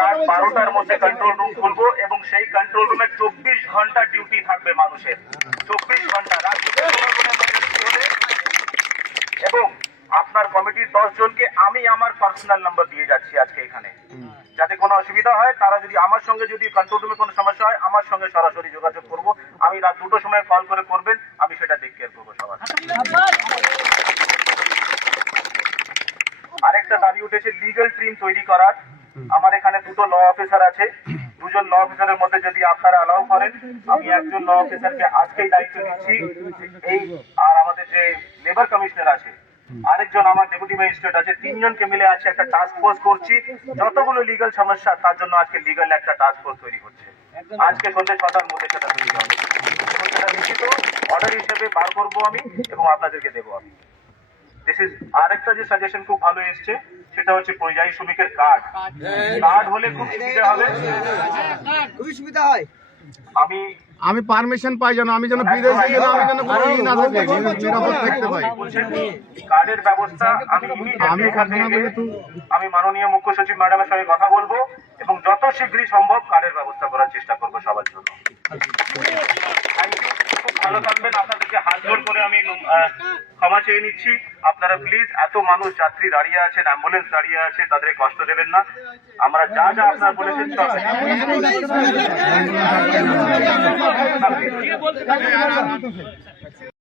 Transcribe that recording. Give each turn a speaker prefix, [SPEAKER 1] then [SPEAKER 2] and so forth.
[SPEAKER 1] রাত বারোটার মধ্যে কন্ট্রোল রুম খুলবো এবং সেই কন্ট্রোল রুমে চব্বিশ ঘণ্টা ডিউটি থাকবে মানুষের। চব্বিশ ঘণ্টা রাত এবং আপনার কমিটির দশ জনকে আমি আমার পার্সোনাল নাম্বার দিয়ে যাচ্ছি আজকে এখানে। যাতে কোনো অসুবিধা হয়, তারা যদি আমার সঙ্গে যদি কন্ট্রোল রুমে কোনো সমস্যা হয়, আমার সঙ্গে সরাসরি যোগাযোগ করব। আমি রাত দুটোর সময় কল করে করবেন, আমি সেটা দেখে কেয়ার করব সবার। আরেকটা দাবি উঠেছে লিগ্যাল টিম তৈরি করার। আমার এখানে দুটো ল অফিসার আছে। দুজন ল অফিসারের মধ্যে যদি আপনারা অ্যালাউ করেন আমি একজন ল অফিসারকে আজকেই দায়িত্ব দিচ্ছি। এই আর আমাদের যে লেবার কমিশনার আছে আরেকজন আমার ডেপুটি ম্যাজিস্ট্রেট আছে তিনজনকে মিলে আছে একটা টাস্ক ফোর্স করছি। যতগুলো লিগ্যাল সমস্যা তার জন্য আজকে লিগ্যাল একটা টাস্ক ফোর্স তৈরি হচ্ছে। আজকে সন্ধ্যে ছটার মধ্যে সেটা তৈরি হবে। সেটা লিখিত অর্ডার হিসেবে বার করব আমি এবং আপনাদেরকে দেবো আমি। আরেকটা যে সাজেশন খুব ভালো এসছে সেটা হচ্ছে পরিযায়ী শ্রমিকের কার্ড কার্ড হলে খুব সুবিধা হবে।
[SPEAKER 2] খুবই সুবিধা হয়।
[SPEAKER 1] আমি
[SPEAKER 3] আমি পারমিশন পাই যেন আমি যেন বিদেশে গেলে আমি যেন কোনো ই না থাকে নিরাপদ থাকতে পাই।
[SPEAKER 1] কার্ডের ব্যবস্থা আমি
[SPEAKER 3] আমি
[SPEAKER 1] আমি মাননীয় মুখ্য সচিব ম্যাডামের সঙ্গে কথা বলব এবং যত শীঘ্রই সম্ভব কার্ডের ব্যবস্থা করার চেষ্টা করব সবার জন্য. খুব ভালো থাকবেন আপনাদেরকে হাত জোর করে আমি ক্ষমা চেয়ে নিচ্ছি। আপনারা প্লিজ এত মানুষ যাত্রী দাঁড়িয়ে আছেন অ্যাম্বুলেন্স দাঁড়িয়ে আছে তাদের কষ্ট দেবেন না। আমরা যা যা আপনারা বলেছেন সব